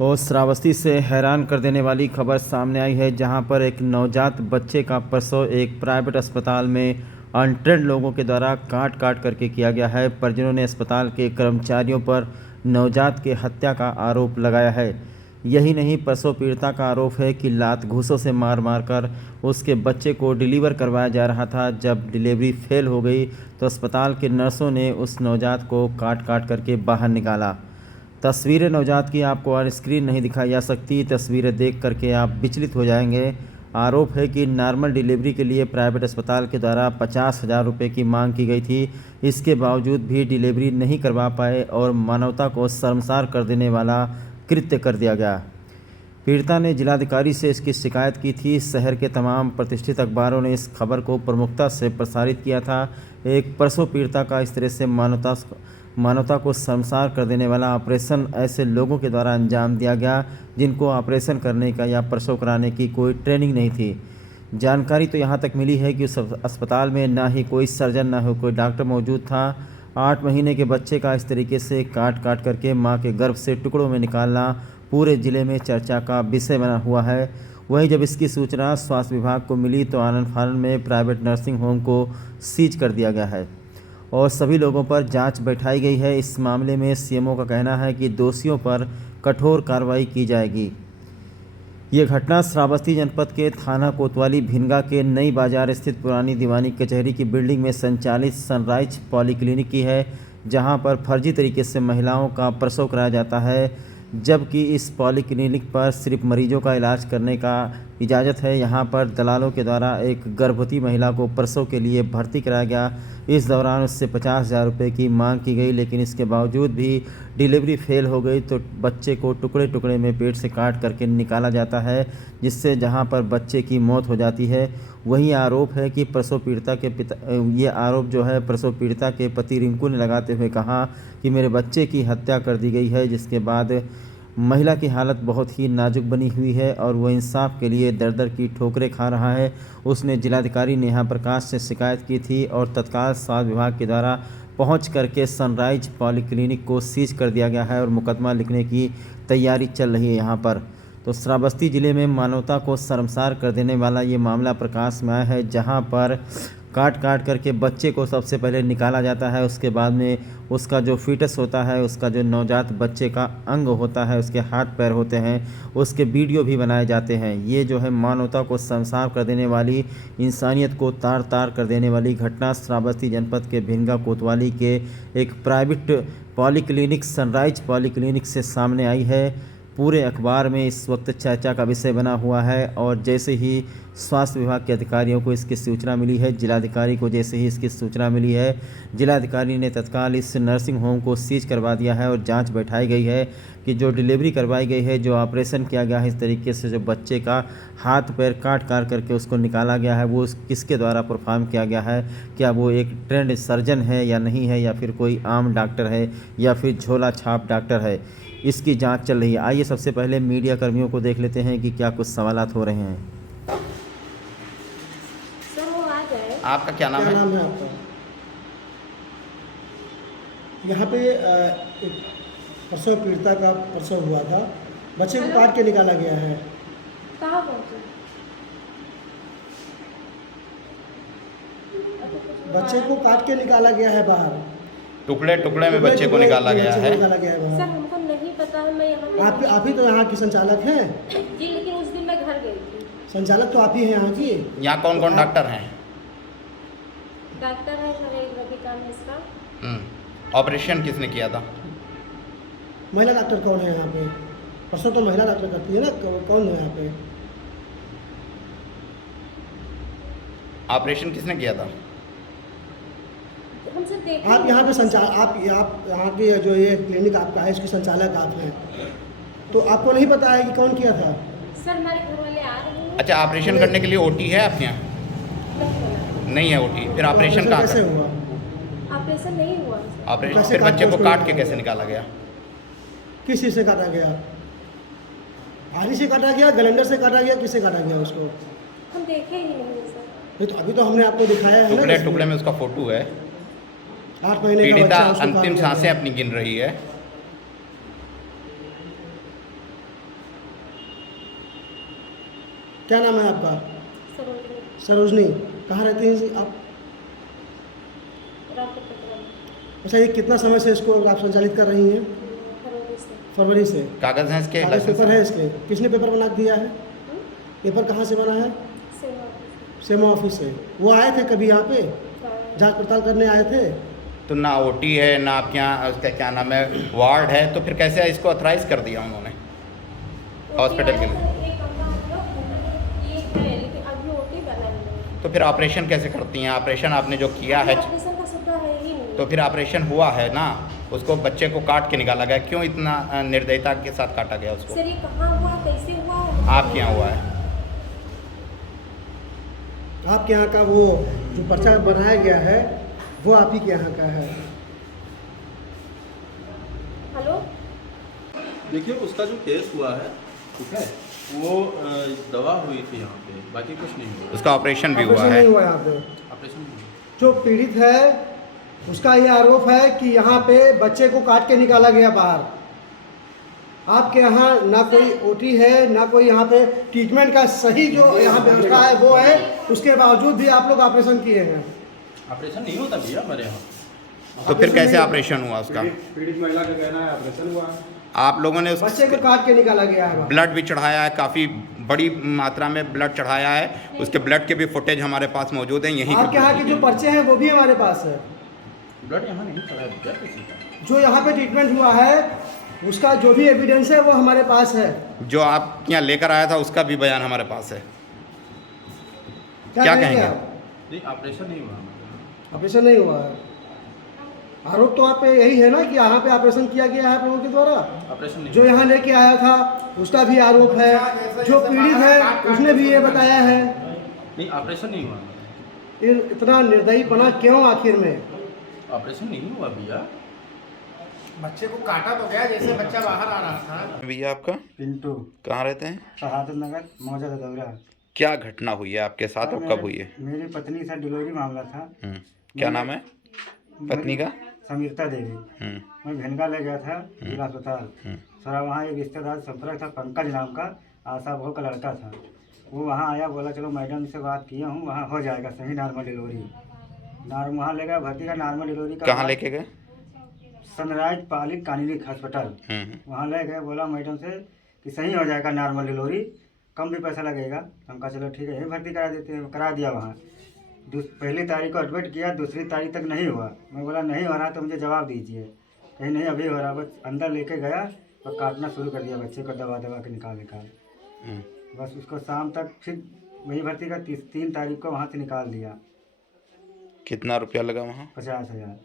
और श्रावस्ती से हैरान कर देने वाली खबर सामने आई है, जहां पर एक नवजात बच्चे का प्रसव एक प्राइवेट अस्पताल में अनट्रेंड लोगों के द्वारा काट काट करके किया गया है। परिजनों ने अस्पताल के कर्मचारियों पर नवजात के हत्या का आरोप लगाया है। यही नहीं, प्रसव पीड़िता का आरोप है कि लात घूंसों से मार मार कर उसके बच्चे को डिलीवर करवाया जा रहा था। जब डिलीवरी फेल हो गई तो अस्पताल के नर्सों ने उस नवजात को काट काट करके बाहर निकाला। तस्वीरें नवजात की आपको ऑन स्क्रीन नहीं दिखाई जा सकती। तस्वीरें देख करके आप विचलित हो जाएंगे। आरोप है कि नॉर्मल डिलीवरी के लिए प्राइवेट अस्पताल के द्वारा 50,000 रुपये की मांग की गई थी। इसके बावजूद भी डिलीवरी नहीं करवा पाए और मानवता को शर्मसार कर देने वाला कृत्य कर दिया गया। पीड़िता ने जिलाधिकारी से इसकी शिकायत की थी। शहर के तमाम प्रतिष्ठित अखबारों ने इस खबर को प्रमुखता से प्रसारित किया था। एक प्रसव पीड़िता का इस तरह से मानवता को शर्मसार कर देने वाला ऑपरेशन ऐसे लोगों के द्वारा अंजाम दिया गया जिनको ऑपरेशन करने का या प्रसव कराने की कोई ट्रेनिंग नहीं थी। जानकारी तो यहाँ तक मिली है कि उस अस्पताल में ना ही कोई सर्जन ना ही कोई डॉक्टर मौजूद था। 8 महीने के बच्चे का इस तरीके से काट काट करके मां के गर्भ से टुकड़ों में निकालना पूरे ज़िले में चर्चा का विषय बना हुआ है। वहीं जब इसकी सूचना स्वास्थ्य विभाग को मिली तो आनंद फानन में प्राइवेट नर्सिंग होम को सीज कर दिया गया है और सभी लोगों पर जांच बैठाई गई है। इस मामले में सीएमओ का कहना है कि दोषियों पर कठोर कार्रवाई की जाएगी। ये घटना श्रावस्ती जनपद के थाना कोतवाली भिनगा के नई बाजार स्थित पुरानी दीवानी कचहरी की बिल्डिंग में संचालित सनराइज पॉलीक्लिनिक की है, जहां पर फर्जी तरीके से महिलाओं का प्रसव कराया जाता है, जबकि इस पॉलीक्लिनिक पर सिर्फ मरीजों का इलाज करने का इजाज़त है। यहां पर दलालों के द्वारा एक गर्भवती महिला को प्रसव के लिए भर्ती कराया गया। इस दौरान उससे 50,000 रुपये की मांग की गई, लेकिन इसके बावजूद भी डिलीवरी फेल हो गई तो बच्चे को टुकड़े टुकड़े में पेट से काट करके निकाला जाता है, जिससे जहां पर बच्चे की मौत हो जाती है। वही आरोप है कि प्रसव पीड़िता के प्रसव पीड़िता के पति रिंकू ने लगाते हुए कहा कि मेरे बच्चे की हत्या कर दी गई है, जिसके बाद महिला की हालत बहुत ही नाजुक बनी हुई है और वह इंसाफ के लिए दर दर की ठोकरें खा रहा है। उसने जिलाधिकारी नेहा प्रकाश से शिकायत की थी और तत्काल स्वास्थ्य विभाग के द्वारा पहुंच करके सनराइज पॉलीक्लिनिक को सीज कर दिया गया है और मुकदमा लिखने की तैयारी चल रही है। यहाँ पर तो श्रावस्ती जिले में मानवता को शर्मसार कर देने वाला ये मामला प्रकाश में आया है, जहाँ पर काट काट करके बच्चे को सबसे पहले निकाला जाता है। उसके बाद में उसका जो फीटस होता है, उसका जो नवजात बच्चे का अंग होता है, उसके हाथ पैर होते हैं, उसके वीडियो भी बनाए जाते हैं। ये जो है मानवता को शर्मसार कर देने वाली, इंसानियत को तार तार कर देने वाली घटना श्रावस्ती जनपद के भिनगा कोतवाली के एक प्राइवेट पॉलीक्लिनिक सनराइज पॉलीक्लिनिक से सामने आई है। पूरे अखबार में इस वक्त चर्चा का विषय बना हुआ है और जैसे ही स्वास्थ्य विभाग के अधिकारियों को इसकी सूचना मिली है, जिलाधिकारी को जैसे ही इसकी सूचना मिली है, जिलाधिकारी ने तत्काल इस नर्सिंग होम को सीज करवा दिया है और जांच बैठाई गई है कि जो डिलीवरी करवाई गई है, जो ऑपरेशन किया गया है, इस तरीके से जो बच्चे का हाथ पैर काट काट करके उसको निकाला गया है, वो किसके द्वारा परफॉर्म किया गया है। क्या वो एक ट्रेंड सर्जन है या नहीं है, या फिर कोई आम डॉक्टर है, या फिर झोला छाप डॉक्टर है, इसकी जांच चल रही है। आइए सबसे पहले मीडिया कर्मियों को देख लेते हैं कि क्या कुछ सवालात हो रहे हैं। सर वो आ जाए। आपका क्या नाम है? आपका? यहाँ पे एक प्रसव पीड़िता का प्रसव हुआ था, बच्चे को काट के निकाला गया है। कहाँ पहुँचे? बच्चे को काट के निकाला गया है बाहर, टुकड़े टुकड़े में बच्चे को निकाला गया है। सर हमको नहीं पता है, मैं यहाँ आप ही तो यहाँ की संचालक हैं। जी, लेकिन उस दिन मैं घर गई थी। संचालक तो आप ही हैं यहाँ की। यहाँ कौन कौन डॉक्टर हैं? डॉक्टर है सर, एक रविकांत मिश्रा। ऑपरेशन किसने किया था? महिला डॉक्टर कौन है यहाँ पे? प्रसव तो महिला डॉक्टर करती है ना, कौन है यहाँ पे? ऑपरेशन किसने किया था? हमसे देखे आप यहाँ पे आप यहाँ के जो ये क्लिनिक आपका है, इसके संचालक आप हैं, तो आपको नहीं पता है कि कौन किया था? सर हमारे घर वाले आ रहे हैं। अच्छा, ऑपरेशन करने के लिए ओटी है आपके यहाँ? नहीं है ओटी, फिर ऑपरेशन कहाँ कैसे हुआ? ऑपरेशन नहीं हुआ सर। ऑपरेशन फिर बच्चे को काट के कैसे निकाला गया? किस चीज़ से काटा गया? आरी से काटा गया, गलेंडर से काटा गया, किससे काटा गया उसको? हम देखे ही नहीं सर। नहीं तो अभी तो हमने आपको दिखाया है ना। टुकड़े टुकड़े में उसका फोटो है। 8 महीने का पीड़िता बच्चा, उसको अंतिम काट सांसें दिया। अपनी गिन रही है। क्या नाम है आपका? सरोजनी सरोजनी। कहाँ रहती हैं जी आप? रामपुर कटरा में, अच्छा, ये कितना समय से इसको आप संचालित कर रही हैं? फरवरी से। फरवरी से। कागज़ हैं इसके? कागज लाइसेंस पेपर है इसके? किसने पेपर बना के दिया है? हम्म? पेपर कहाँ से बना है? सेवा ऑफिस सेमा ऑफिस से। वो आए थे कभी यहाँ पे का जांच पड़ताल करने आए थे? तो ना ओटी है ना आपके यहाँ उसका क्या नाम है वार्ड है, तो फिर कैसे इसको ऑथराइज कर दिया उन्होंने हॉस्पिटल के लिए? एक कमरा मतलब ये है, लेकिन अभी ओटी बना नहीं है। तो फिर ऑपरेशन कैसे करती हैं? ऑपरेशन आपने जो किया है ऑपरेशन का सुविधा है ही नहीं। तो फिर ऑपरेशन हुआ है ना, उसको बच्चे को काट के निकाला गया, क्यों इतना निर्दयता के साथ काटा गया उसको? सर ये कहाँ हुआ, कैसे हुआ? आपके यहाँ हुआ है? आपके यहाँ का वो जो पर्चा बनाया गया है वो आप ही के यहाँ का है? हेलो, देखिए उसका जो केस हुआ है, ठीक है, वो दवा हुई थी यहाँ पे, बाकी कुछ नहीं हुआ। उसका ऑपरेशन भी हुआ ऑपरेशन है? नहीं हुआ यहाँ पे। ऑपरेशन नहीं हुआ। जो पीड़ित है उसका ये आरोप है कि यहाँ पे बच्चे को काट के निकाला गया बाहर। आपके यहाँ ना कोई ओटी है, ना कोई यहाँ पे ट्रीटमेंट का सही जो यहाँ व्यवस्था है वो है, उसके बावजूद भी आप लोग ऑपरेशन किए हैं। ऑपरेशन नहीं होता भैया हमारे यहाँ। तो फिर कैसे ऑपरेशन हुआ उसका? पीड़ित महिला का कहना है ऑपरेशन हुआ है। आप लोगों ने बच्चे को उस काट के निकाला गया है बाहर। ब्लड भी चढ़ाया है, काफ़ी बड़ी मात्रा में ब्लड चढ़ाया है, उसके ब्लड के भी फुटेज हमारे पास मौजूद हैं यहीं आपके यहाँ के जो पर्चे हैं वो भी हमारे पास है। ब्लड यहाँ नहीं चढ़ा है भैया किसी का। जो यहाँ पे ट्रीटमेंट हुआ है उसका जो भी एविडेंस है वो हमारे पास है। जो आप यहाँ लेकर आया था उसका भी बयान हमारे पास है। क्या कहेंगे? आप? नहीं ऑपरेशन नहीं हुआ हमारे यहाँ। ऑपरेशन नहीं हुआ है। आरोप तो आप पे यही है ना कि यहाँ पे ऑपरेशन किया गया है आप लोगों के द्वारा। ऑपरेशन नहीं जो यहाँ लेके आया था उसका भी आरोप है, जो पीड़ित है उसने भी ये बताया है। नहीं ऑपरेशन नहीं हुआ हमारे इतना निर्दयीपना क्यों आखिर में? यहाँ। ऑपरेशन नहीं हुआ भैया। बच्चे को काटा तो गया जैसे बच्चा बाहर आ रहा था। भैया आपका पिंटू, कहाँ रहते हैं? शहादत नगर, मौजा ददौरा। क्या घटना हुई है आपके साथ और कब हुई है? मेरी पत्नी से डिलीवरी मामला था। क्या नाम है पत्नी का? समीरता देवी। मैं भिनगा ले गया था जिला अस्पताल। थोड़ा वहाँ एक रिश्तेदार संपर्क था, पंकज नाम का, आशा बहू का लड़का था। वो वहाँ आया, बोला चलो मैडम से बात किया हूँ, वहाँ हो जाएगा सही नॉर्मल डिलीवरी। वहाँ ले गया, भर्ती का नॉर्मल डिलीवरी का। कहाँ लेके गए? सनराइज पालिक कानूनी हॉस्पिटल। वहाँ ले गए, बोला मैडम से कि सही हो जाएगा नॉर्मल डिलीवरी, कम भी पैसा लगेगा। हम कहा चलो ठीक है यहीं भर्ती करा देते हैं। करा दिया वहाँ। पहली तारीख को एडमिट किया, दूसरी तारीख तक नहीं हुआ। मैं बोला नहीं हो रहा तो मुझे जवाब दीजिए। कहीं नहीं अभी हो रहा। बस अंदर लेके गया और काटना शुरू कर दिया बच्चे को, दबा दबा के निकाल। बस उसको शाम तक फिर वही भर्ती का 3 तारीख को वहाँ से निकाल दिया। कितना रुपया लगा वहाँ? 50,000।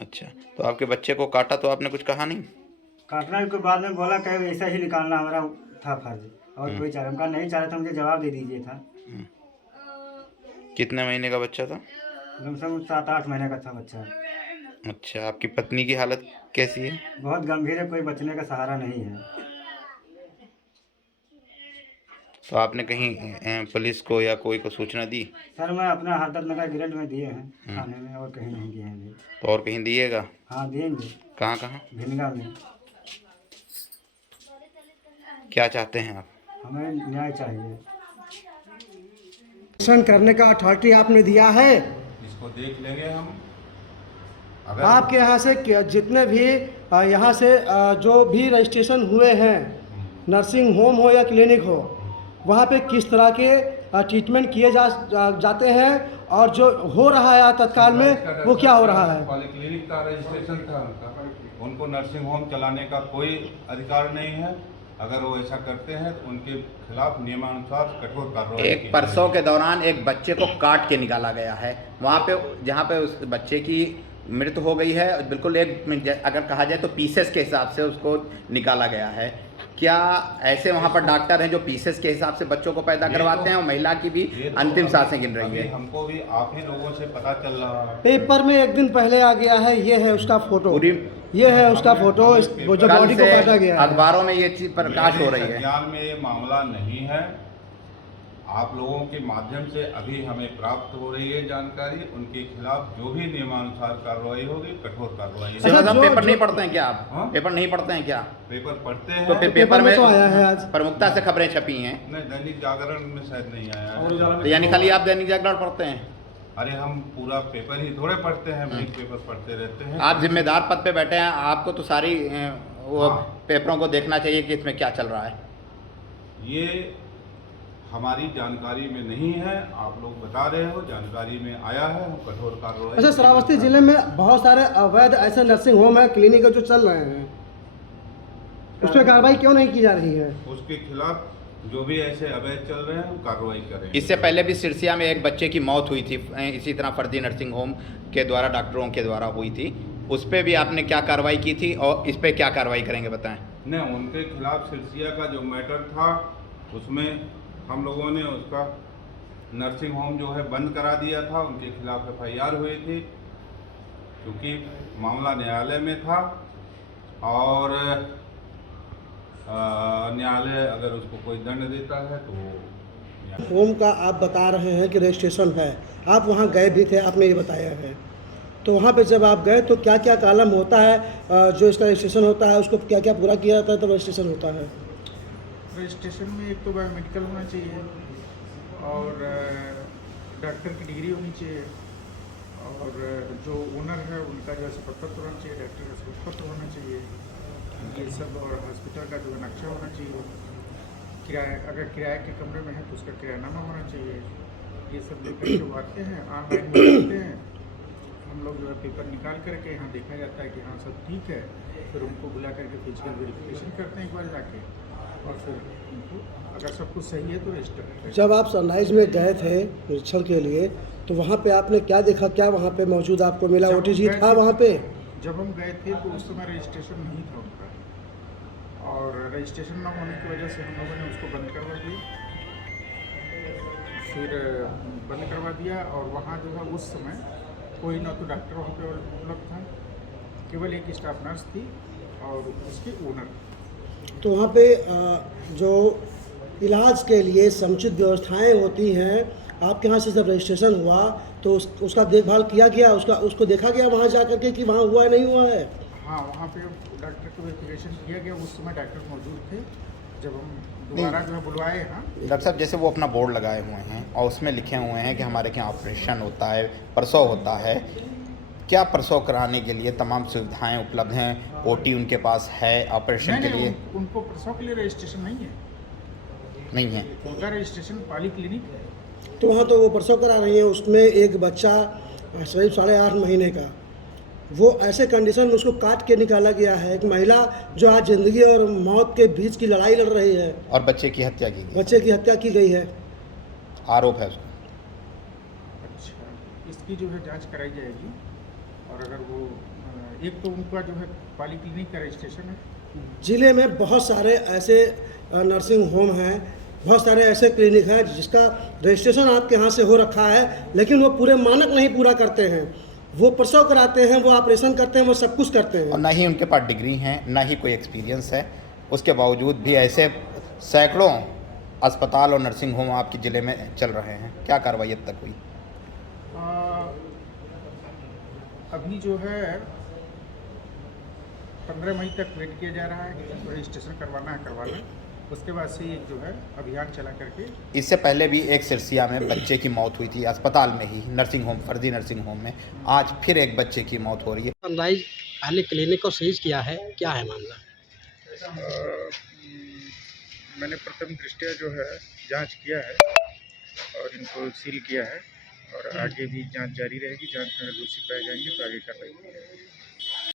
अच्छा, तो आपके बच्चे को काटा तो आपने कुछ कहा नहीं? काटना के बाद में बोला कहे ऐसा ही निकालना हमारा था फर्ज, और कोई चाह रहा नहीं चाह रहा था, मुझे जवाब दे दीजिए था। कितने महीने का बच्चा था? कम से कम 7-8 महीने का था बच्चा। अच्छा, आपकी पत्नी की हालत कैसी है? बहुत गंभीर है, कोई बचने का सहारा नहीं है। तो आपने कहीं पुलिस को या कोई को सूचना दी? सर मैं अपना हादत नगर ग्रेड में दिए हैं थाने में, और कहीं नहीं दिए हैं अभी। तो और कहीं दिएगा? हाँ देंगे। कहाँ कहाँ? भिनगा में। क्या चाहते हैं आप? हमें न्याय चाहिए। ऑपरेशन करने का अथॉरिटी आपने दिया है? इसको देख लेंगे हम। अगर आपके यहाँ से जितने भी यहाँ से जो भी रजिस्ट्रेशन हुए हैं, नर्सिंग होम हो या क्लिनिक हो, वहाँ पे किस तरह के ट्रीटमेंट किए जाते हैं, और जो हो रहा है तत्काल में वो क्या हो रहा है? पॉलीक्लिनिक का रजिस्ट्रेशन था उनको नर्सिंग होम चलाने का कोई अधिकार नहीं है। अगर वो ऐसा करते हैं तो उनके खिलाफ नियमानुसार कठोर कार्रवाई। एक परसों के दौरान एक बच्चे को काट के निकाला गया है वहाँ पे, जहाँ पे उस बच्चे की मृत्यु हो गई है। बिल्कुल एक अगर कहा जाए तो पीसेस के हिसाब से उसको निकाला गया है। क्या ऐसे वहाँ पर डॉक्टर हैं जो पीसेस के हिसाब से बच्चों को पैदा करवाते हैं, और महिला की भी अंतिम सांसें गिन रही है? हमको भी आप ही लोगों से पता चल रहा है। पेपर में एक दिन पहले आ गया है, ये है उसका फोटो, पूरी ये है उसका फोटो, वो जो कल बॉडी को से काटा गया है। अखबारों में ये चीज प्रकाश हो रही है। संज्ञान में ये मामला नहीं है। आप लोगों के माध्यम से अभी हमें प्राप्त हो रही है जानकारी, उनके खिलाफ जो भी नियमानुसार कार्रवाई होगी, कठोर कार्रवाई होगी। सेवा साहब, जो- पेपर जो- नहीं पढ़ते हैं क्या आप? हाँ? पेपर नहीं पढ़ते हैं क्या? पेपर पढ़ते हैं तो फिर पेपर पेपर में में तो आया है आज। प्रमुखता से खबरें छपी हैं, नहीं, दैनिक जागरण में शायद नहीं आया तो है। यानी खाली आप दैनिक जागरण पढ़ते हैं? अरे हम पूरा पेपर ही थोड़े पढ़ते हैं, ब्रेक पेपर पढ़ते रहते हैं। आप जिम्मेदार पद पे बैठे हैं, आपको तो सारी वो हाँ। पेपरों को देखना चाहिए कि इसमें क्या चल रहा है। ये हमारी जानकारी में नहीं है, आप लोग बता रहे हो, जानकारी में आया है, हम कठोर कार्रवाई। अच्छा, श्रावस्ती जिले में बहुत सारे अवैध ऐसे नर्सिंग होम है, क्लिनिक है जो चल रहे हैं, उस पर कार्रवाई क्यों नहीं की जा रही है? उसके खिलाफ जो भी ऐसे अवैध चल रहे हैं हम कार्रवाई करेंगे। इससे पहले भी सिरसिया में एक बच्चे की मौत हुई थी, इसी तरह फर्जी नर्सिंग होम के द्वारा, डॉक्टरों के द्वारा हुई थी। उस पर भी आपने क्या कार्रवाई की थी और इस पर क्या कार्रवाई करेंगे, बताएं। नहीं, उनके खिलाफ सिरसिया का जो मैटर था उसमें हम लोगों ने उसका नर्सिंग होम जो है बंद करा दिया था, उनके खिलाफ FIR हुई थी, क्योंकि मामला न्यायालय में था और न्यायालय अगर उसको कोई दंड देता है तो होम का आप बता रहे हैं कि रजिस्ट्रेशन है, आप वहाँ गए भी थे, आपने ये बताया है, तो वहाँ पे जब आप गए तो क्या क्या कॉलम होता है जो इसका रजिस्ट्रेशन होता है, उसको क्या क्या पूरा किया जाता है तब रजिस्ट्रेशन होता है? रजिस्ट्रेशन में एक तो बायोमेडिकल होना चाहिए और डॉक्टर की डिग्री होनी चाहिए और जो ओनर है उनका जो है शपथ होना चाहिए, डॉक्टर का शपथ होना चाहिए, ये सब, और हॉस्पिटल का जो है नक्शा होना चाहिए, किराया अगर किराए के कमरे में है तो उसका किरायानामा होना चाहिए। ये सब लेकर के वो आते हैं, ऑनलाइन बनाते हैं, हम लोग जो है पेपर निकाल करके यहाँ देखा जाता है कि हाँ सब ठीक है, फिर उनको बुला करके फिजिकल वेरिफिकेशन करते हैं एक बार जाके, और फिर उनको अगर सब कुछ सही है तो रजिस्टर। जब आप सनराइज में गए थे निरीक्षण के लिए तो वहाँ पे आपने क्या देखा, क्या वहाँ पे मौजूद आपको मिला? जब हम OTG गए था थे- वहाँ पे? जब हम गए थे तो उस समय रजिस्ट्रेशन नहीं था उनका, और रजिस्ट्रेशन न होने की वजह से हम लोगों ने उसको बंद करवा दिया, फिर बंद करवा दिया, और वहाँ जो है उस समय कोई ना तो डॉक्टर वहाँ पे उपलब्ध था, केवल एक स्टाफ नर्स थी और उसके ओनर। तो वहाँ पे जो इलाज के लिए समुचित व्यवस्थाएं होती हैं, आपके यहाँ से जब रजिस्ट्रेशन हुआ तो उसका देखभाल किया गया, उसको देखा गया वहाँ जा करके कि वहाँ हुआ है नहीं हुआ है? हाँ, वहाँ पे डॉक्टर को वेरिफिकेशन किया गया, उस समय डॉक्टर मौजूद थे जब हम दोबारा जो है बुलवाए। हाँ, डॉक्टर साहब, जैसे वो अपना बोर्ड लगाए हुए हैं और उसमें लिखे हुए हैं कि हमारे यहाँ ऑपरेशन होता है, प्रसव होता है, क्या प्रसव कराने के लिए तमाम सुविधाएं उपलब्ध हैं? OT उनके पास है ऑपरेशन के नहीं, लिए? उनको प्रसव के लिए रजिस्ट्रेशन नहीं है, नहीं है। उनका रजिस्ट्रेशन पाली क्लिनिक है। तो वहाँ तो वो प्रसव करा रही हैं, उसमें एक बच्चा करीब 8.5 महीने का, वो ऐसे कंडीशन में उसको काट के निकाला गया है। एक महिला जो आज ज़िंदगी और मौत के बीच की लड़ाई लड़ रही है, और बच्चे की हत्या की गई, बच्चे की हत्या की गई है, आरोप है उसका। अच्छा, इसकी जो है जांच कराई जाएगी, और अगर वो एक तो उनका जो है पाली क्लिनिक का रजिस्ट्रेशन है। जिले में बहुत सारे ऐसे नर्सिंग होम हैं, बहुत सारे ऐसे क्लिनिक हैं जिसका रजिस्ट्रेशन आपके यहाँ से हो रखा है, लेकिन वो पूरे मानक नहीं पूरा करते हैं। वो प्रसव कराते हैं, वो ऑपरेशन करते हैं, वो सब कुछ करते हैं, और ना ही उनके पास डिग्री हैं, ना ही कोई एक्सपीरियंस है। उसके बावजूद भी ऐसे सैकड़ों अस्पताल और नर्सिंग होम आपके ज़िले में चल रहे हैं, क्या कार्रवाई अब तक हुई? अभी जो है 15 मई तक वेट किया जा रहा है, रजिस्ट्रेशन करवाना है करवाना, उसके बाद से एक जो है अभियान चला करके। इससे पहले भी एक सिरसिया में बच्चे की मौत हुई थी अस्पताल में ही, नर्सिंग होम, फर्जी नर्सिंग होम में। आज फिर एक बच्चे की मौत हो रही है। सनराइज पहले क्लिनिक को सीज किया है, क्या है मामला? मैंने प्रथम दृष्टया जो है जांच किया है और इनको सील किया है, और आगे भी जांच जारी रहेगी। जांच में दोषी पाए जाएंगे तो आगे कार्रवाई की जाएगी।